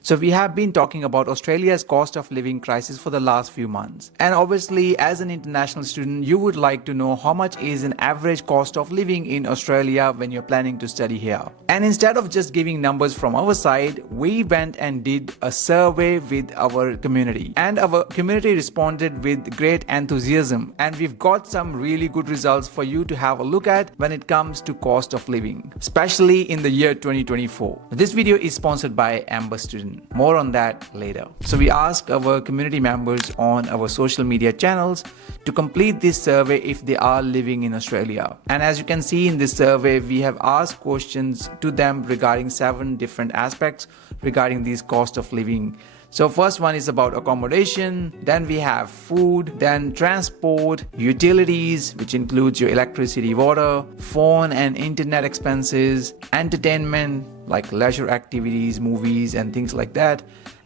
So we have been talking about Australia's cost of living crisis for the last few months. And obviously, as an international student, you would like to know how much is an average cost of living in Australia when you're planning to study here. And instead of just giving numbers from our side, we went and did a survey with our community. And our community responded with great enthusiasm. And we've got some really good results for you to have a look at when it comes to cost of living, especially in the year 2024. This video is sponsored by Amber Student. More on that later. So we asked our community members on our social media channels to complete this survey if they are living in Australia. And as you can see in this survey, we have asked questions to them regarding 7 different aspects regarding these cost of living. So first one is about accommodation, then we have food, then transport, utilities, which includes your electricity, water, phone and internet expenses, entertainment like leisure activities, movies and things like that,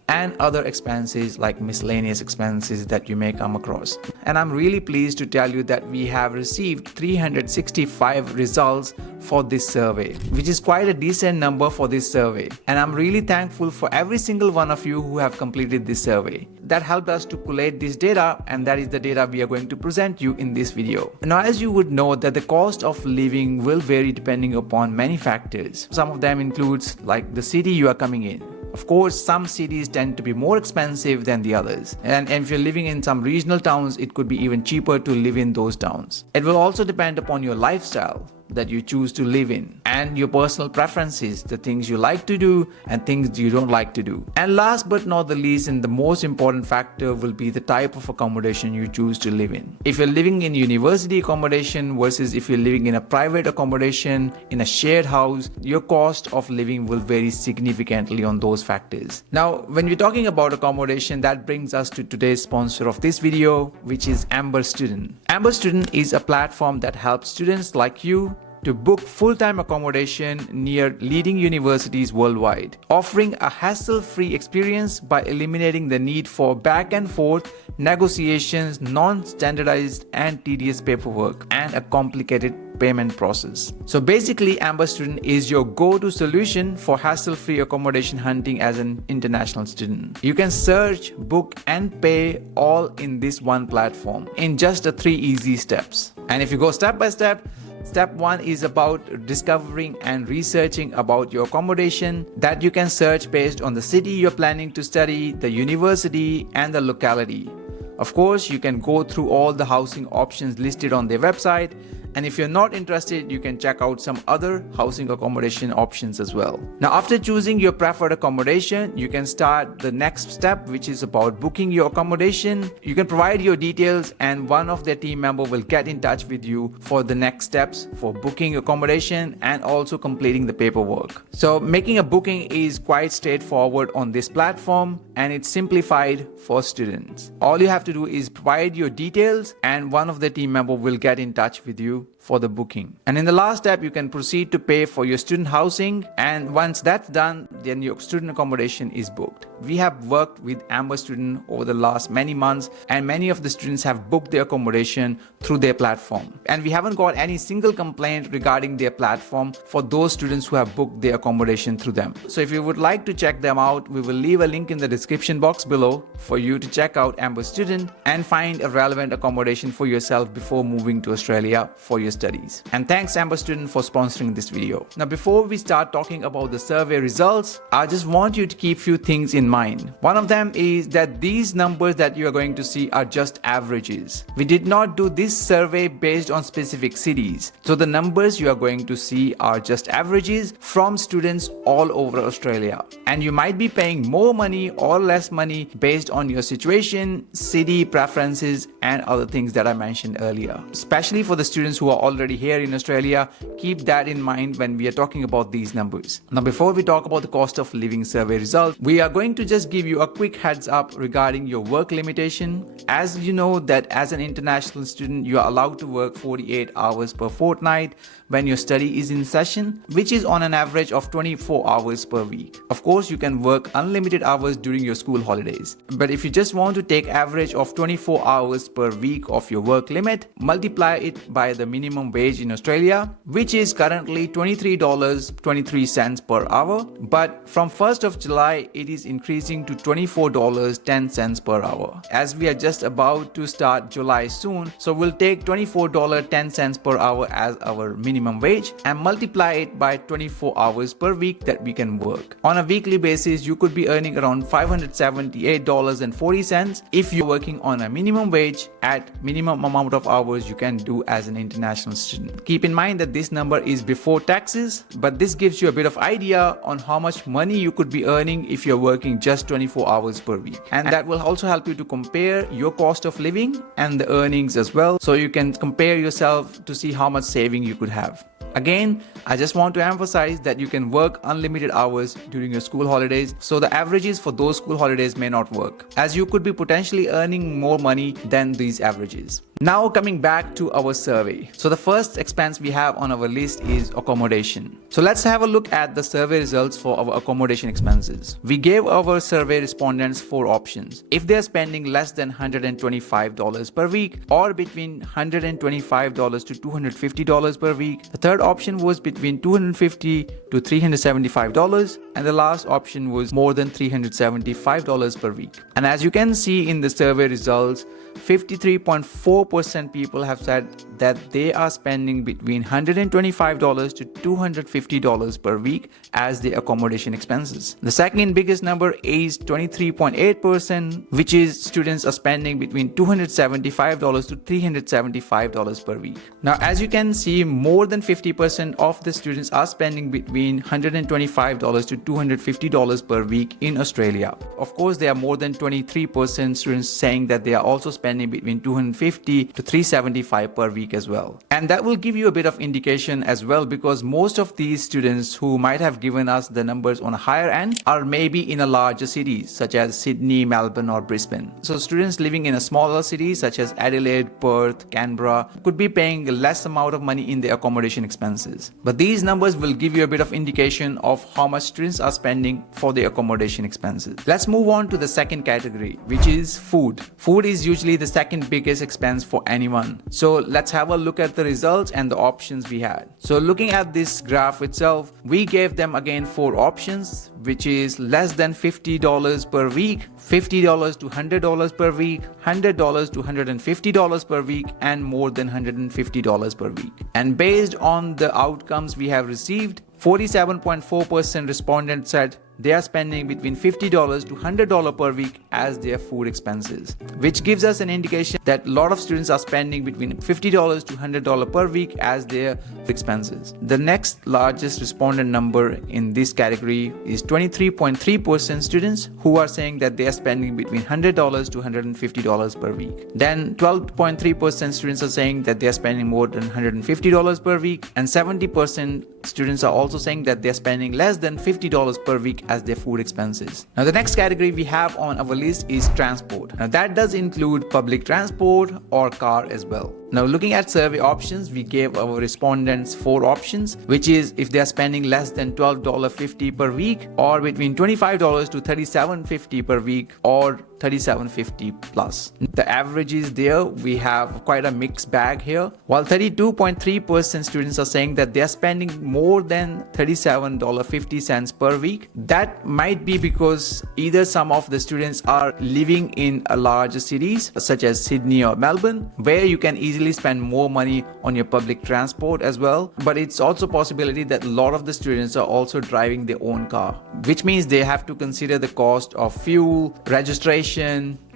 and other expenses like miscellaneous expenses that you may come across. And I'm really pleased to tell you that we have received 365 results for this survey, which is quite a decent number for this survey. And I'm really thankful for every single one of you who have completed this survey. That helped us to collate this data, and that is the data we are going to present you in this video. Now, as you would know that the cost of living will vary depending upon many factors. Some of them includes like the city you are coming in. Of course, some cities tend to be more expensive than the others. And if you're living in some regional towns, it could be even cheaper to live in those towns. It will also depend upon your lifestyle that you choose to live in and your personal preferences, the things you like to do and things you don't like to do. And last but not the least, and the most important factor will be the type of accommodation you choose to live in. If you're living in university accommodation versus if you're living in a private accommodation in a shared house, your cost of living will vary significantly on those factors. Now, when we're talking about accommodation, that brings us to today's sponsor of this video, which is Amber Student. Amber Student is a platform that helps students like you to book full-time accommodation near leading universities worldwide, offering a hassle-free experience by eliminating the need for back and forth negotiations, non-standardized and tedious paperwork, and a complicated payment process. So basically, Amber Student is your go-to solution for hassle-free accommodation hunting as an international student. You can search, book and pay all in this one platform in just 3 easy steps. And if you go step by step, Step 1 is about discovering and researching about your accommodation that you can search based on the city you're planning to study, the university, and the locality. Of course, you can go through all the housing options listed on their website. And if you're not interested, you can check out some other housing accommodation options as well. Now, after choosing your preferred accommodation, you can start the next step, which is about booking your accommodation. You can provide your details and one of their team member will get in touch with you for the next steps for booking accommodation and also completing the paperwork. So making a booking is quite straightforward on this platform and it's simplified for students. All you have to do is provide your details and one of the team member will get in touch with you for the booking. And in the last step, you can proceed to pay for your student housing, and once that's done, then your student accommodation is booked. We have worked with Amber Student over the last many months, and many of the students have booked their accommodation through their platform. And we haven't got any single complaint regarding their platform for those students who have booked their accommodation through them. So if you would like to check them out, we will leave a link in the description box below for you to check out Amber Student and find a relevant accommodation for yourself before moving to Australia for your studies. And thanks Amber Student for sponsoring this video. Now, before we start talking about the survey results, I just want you to keep few things in mind. One of them is that these numbers that you are going to see are just averages. We did not do this survey based on specific cities. So the numbers you are going to see are just averages from students all over Australia. And you might be paying more money or less money based on your situation, city preferences, and other things that I mentioned earlier. Especially for the students who are already here in Australia, keep that in mind when we are talking about these numbers. Now, before we talk about the cost of living survey results, we are going to just give you a quick heads up regarding your work limitation. As you know that as an international student, you are allowed to work 48 hours per fortnight when your study is in session, which is on an average of 24 hours per week. Of course, you can work unlimited hours during your school holidays. But if you just want to take average of 24 hours per week of your work limit, multiply it by the minimum wage in Australia, which is currently $23.23 per hour, but from 1st of July it is increasing to $24.10 per hour. As we are just about to start July soon, so we'll take $24.10 per hour as our minimum wage and multiply it by 24 hours per week that we can work. On a weekly basis, you could be earning around $578.40 if you're working on a minimum wage at minimum amount of hours you can do as an international student. Keep in mind that this number is before taxes, but this gives you a bit of idea on how much money you could be earning if you're working just 24 hours per week. And that will also help you to compare your cost of living and the earnings as well, so you can compare yourself to see how much saving you could have. Again, I just want to emphasize that you can work unlimited hours during your school holidays, so the averages for those school holidays may not work, as you could be potentially earning more money than these averages. Now coming back to our survey. So the first expense we have on our list is accommodation. So let's have a look at the survey results for our accommodation expenses. We gave our survey respondents 4 options. If they're spending less than $125 per week or between $125 to $250 per week. The third option was between $250 to $375, and the last option was more than $375 per week. And as you can see in the survey results, 53.4% people have said that they are spending between $125 to $250 per week as the accommodation expenses. The second biggest number is 23.8%, which is students are spending between $275 to $375 per week. Now, as you can see, more than 50% of the students are spending between $125 to $250 per week in Australia. Of course, there are more than 23% students saying that they are also spending between $250 to $375 per week as well. And that will give you a bit of indication as well, because most of these students who might have given us the numbers on a higher end are maybe in a larger cities such as Sydney, Melbourne or Brisbane. So students living in a smaller cities such as Adelaide, Perth, Canberra could be paying a less amount of money in their accommodation expenses. But these numbers will give you a bit of indication of how much students are spending for the accommodation expenses. Let's move on to the second category, which is food. Food is usually the second biggest expense for anyone. So let's have a look at the results and the options we had. So looking at this graph itself, we gave them again 4 options, which is less than $50 per week, $50 to $100 per week, $100 to $150 per week, and more than $150 per week. And based on the outcomes we have received, 47.4% respondents said they are spending between $50 to $100 per week as their food expenses, which gives us an indication that a lot of students are spending between $50 to $100 per week as their expenses. The next largest respondent number in this category is 23.3% students who are saying that they are spending between $100 to $150 per week. Then 12.3% students are saying that they are spending more than $150 per week, and 70% students are also saying that they are spending less than $50 per week as their food expenses. Now the next category we have on our list is transport. Now that does include public transport or car as well. Now looking at survey options, we gave our respondents 4 options, which is if they are spending less than $12.50 per week or between $25 to $37.50 per week or $37.50 plus. The average is there. We have quite a mixed bag here. While 32.3% students are saying that they are spending more than $37.50 per week. That might be because either some of the students are living in a larger cities such as Sydney or Melbourne, where you can easily spend more money on your public transport as well. But it's also a possibility that a lot of the students are also driving their own car, which means they have to consider the cost of fuel, registration,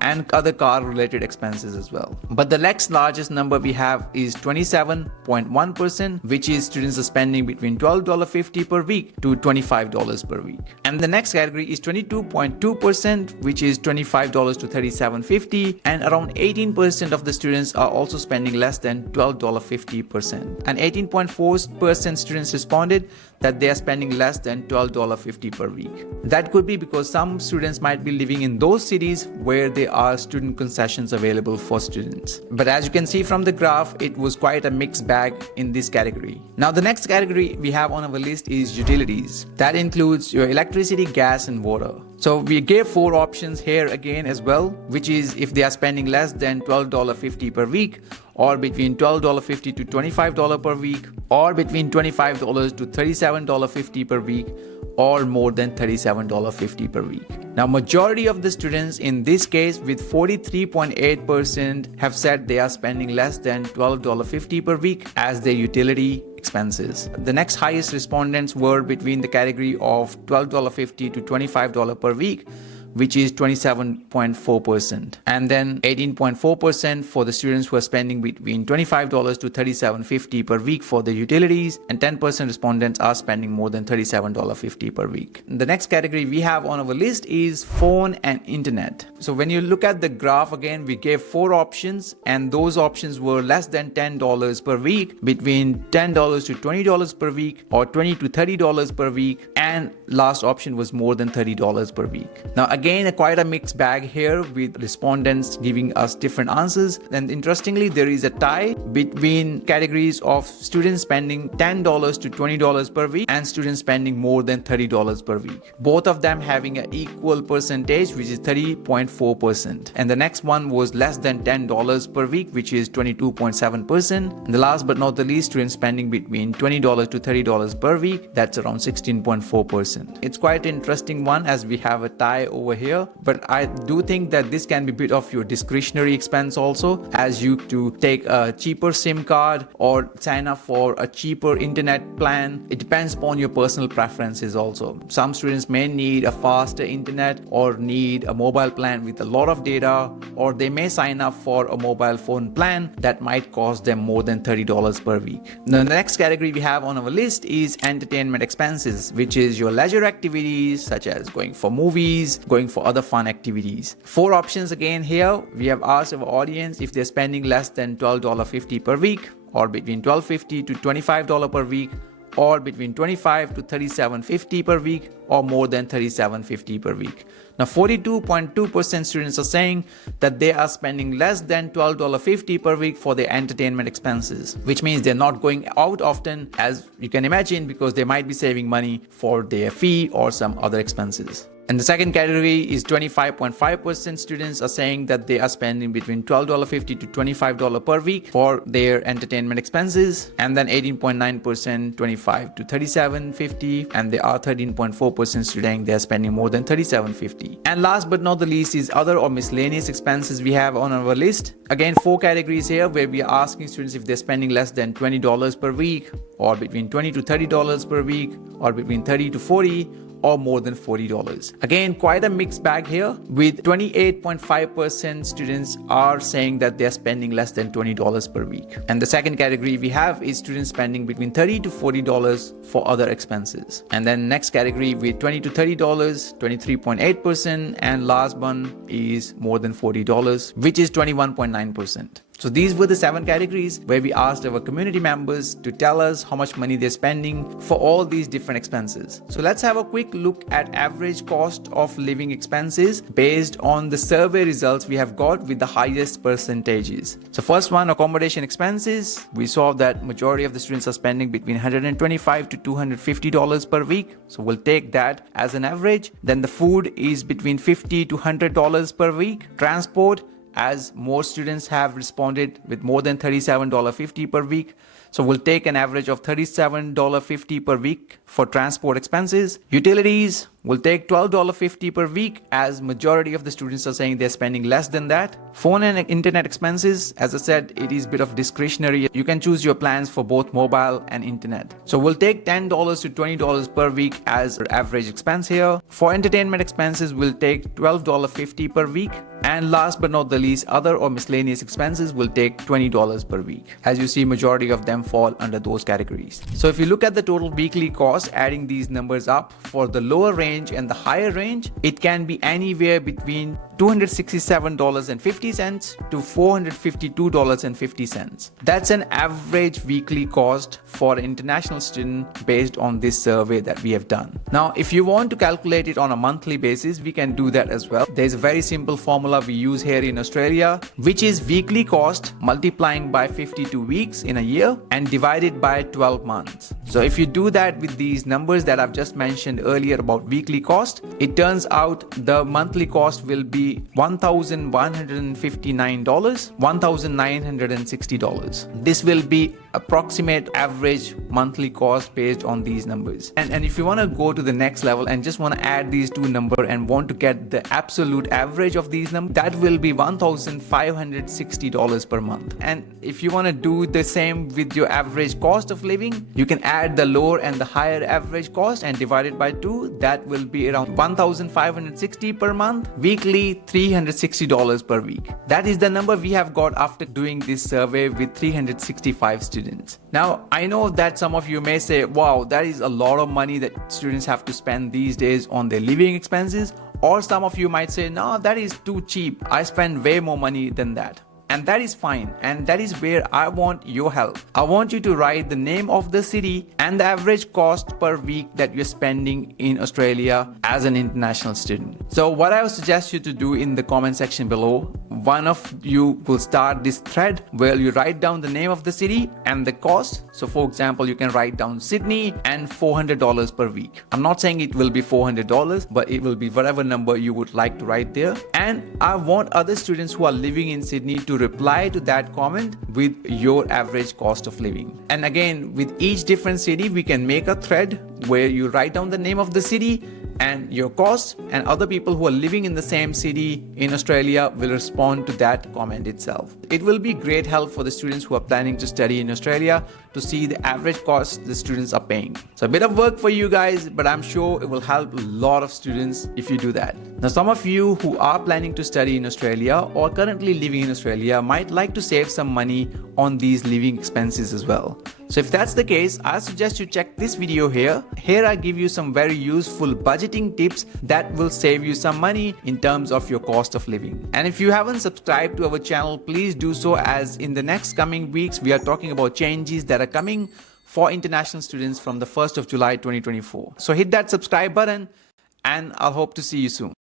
and other car related expenses as well. But the next largest number we have is 27.1%, which is students are spending between $12.50 per week to $25 per week. And the next category is 22.2%, which is $25 to $37.50, and around 18% of the students are also spending less than $12.50%. And 18.4% students responded that they are spending less than $12.50 per week. That could be because some students might be living in those cities where they are student concessions available for students. But as you can see from the graph, it was quite a mixed bag in this category. Now the next category we have on our list is utilities. That includes your electricity, gas and water. So we gave 4 options here again as well, which is if they are spending less than $12.50 per week, or between $12.50 to $25 per week, or between $25 to $37.50 per week, or more than $37.50 per week. Now majority of the students in this case, with 43.8%, have said they are spending less than $12.50 per week as their utility expenses. The next highest respondents were between the category of $12.50 to $25 per week, which is 27.4%. And then 18.4% for the students who are spending between $25 to $37.50 per week for the utilities, and 10% respondents are spending more than $37.50 per week. The next category we have on our list is phone and internet. So when you look at the graph again, we gave 4 options, and those options were less than $10 per week, between $10 to $20 per week, or $20 to $30 per week, and last option was more than $30 per week. Now again, quite a mixed bag here with respondents giving us different answers. And interestingly, there is a tie between categories of students spending $10 to $20 per week and students spending more than $30 per week. Both of them having an equal percentage, which is 30.4%. And the next one was less than $10 per week, which is 22.7%. And the last but not the least, students spending between $20 to $30 per week, that's around 16.4%. It's quite an interesting one as we have a tie over here, but I do think that this can be a bit of your discretionary expense also, as you to take a cheaper SIM card or sign up for a cheaper internet plan. It depends upon your personal preferences also. Some students may need a faster internet or need a mobile plan with a lot of data, or they may sign up for a mobile phone plan that might cost them more than $30 per week. Now, the next category we have on our list is entertainment expenses, which is your leisure activities such as going for movies, going for other fun activities. 4 options again here. We have asked our audience if they're spending less than $12.50 per week, or between $12.50 to $25 per week, or between $25 to $37.50 per week, or more than $37.50 per week. Now 42.2% students are saying that they are spending less than $12.50 per week for their entertainment expenses, which means they're not going out often, as you can imagine, because they might be saving money for their fee or some other expenses. And the second category is 25.5% students are saying that they are spending between $12.50 to $25 per week for their entertainment expenses. And then 18.9% $25 to $37.50, and there are 13.4% saying they are spending more than $37.50. And last but not the least is other or miscellaneous expenses we have on our list. Again, 4 categories here where we are asking students if they're spending less than $20 per week, or between $20 to $30 per week, or between $30 to $40, or more than $40. Again, quite a mixed bag here, with 28.5% students are saying that they're spending less than $20 per week. And the second category we have is students spending between $30 to $40 for other expenses. And then next category with $20 to $30, 23.8%, and last one is more than $40, which is 21.9%. So these were the 7 categories where we asked our community members to tell us how much money they're spending for all these different expenses. So let's have a quick look at average cost of living expenses based on the survey results we have got with the highest percentages. So first one, accommodation expenses. We saw that majority of the students are spending between $125 to $250 per week. So we'll take that as an average. Then the food is between $50 to $100 per week. Transport, as more students have responded with more than $37.50 per week. So we'll take an average of $37.50 per week for transport expenses. Utilities, we'll take $12.50 per week, as majority of the students are saying they're spending less than that. Phone and internet expenses, as I said, it is a bit of discretionary. You can choose your plans for both mobile and internet. So we'll take $10 to $20 per week as average expense here. For entertainment expenses, we'll take $12.50 per week. And last but not the least, other or miscellaneous expenses will take $20 per week. As you see, majority of them fall under those categories. So if you look at the total weekly cost, adding these numbers up, for the lower range range and the higher range, it can be anywhere between $267.50 to $452.50. That's an average weekly cost for an international student based on this survey that we have done. Now, if you want to calculate it on a monthly basis, we can do that as well. There's a very simple formula we use here in Australia, which is weekly cost multiplying by 52 weeks in a year and divided by 12 months. So if you do that with these numbers that I've just mentioned earlier about weekly cost, it turns out the monthly cost will be $1,159, $1,960. This will be approximate average monthly cost based on these numbers. And if you want to go to the next level and just want to add these two numbers and want to get the absolute average of these numbers, that will be $1,560 per month. And if you want to do the same with your average cost of living, you can add the lower and the higher average cost and divide it by 2. That will be around $1,560 per month, weekly $360 per week. That is the number we have got after doing this survey with 365 students. Now, I know that some of you may say, wow, that is a lot of money that students have to spend these days on their living expenses. Or some of you might say, no, that is too cheap. I spend way more money than that. And that is fine, and that is where I want your help. I want you to write the name of the city and the average cost per week that you're spending in Australia as an international student. So what I would suggest you to do in the comment section below, one of you will start this thread where you write down the name of the city and the cost. So for example, you can write down Sydney and $400 per week. I'm not saying it will be $400, but it will be whatever number you would like to write there. And I want other students who are living in Sydney to reply to that comment with your average cost of living. And again, with each different city, we can make a thread where you write down the name of the city and your cost, and other people who are living in the same city in Australia will respond to that comment itself. It will be great help for the students who are planning to study in Australia to see the average cost the students are paying. So a bit of work for you guys, but I'm sure it will help a lot of students if you do that. Now, some of you who are planning to study in Australia or currently living in Australia might like to save some money on these living expenses as well. So if that's the case, I suggest you check this video here. Here I give you some very useful budgeting tips that will save you some money in terms of your cost of living. And if you haven't subscribed to our channel, please do so, as in the next coming weeks, we are talking about changes that are coming for international students from the 1st of July 2024. So hit that subscribe button and I'll hope to see you soon.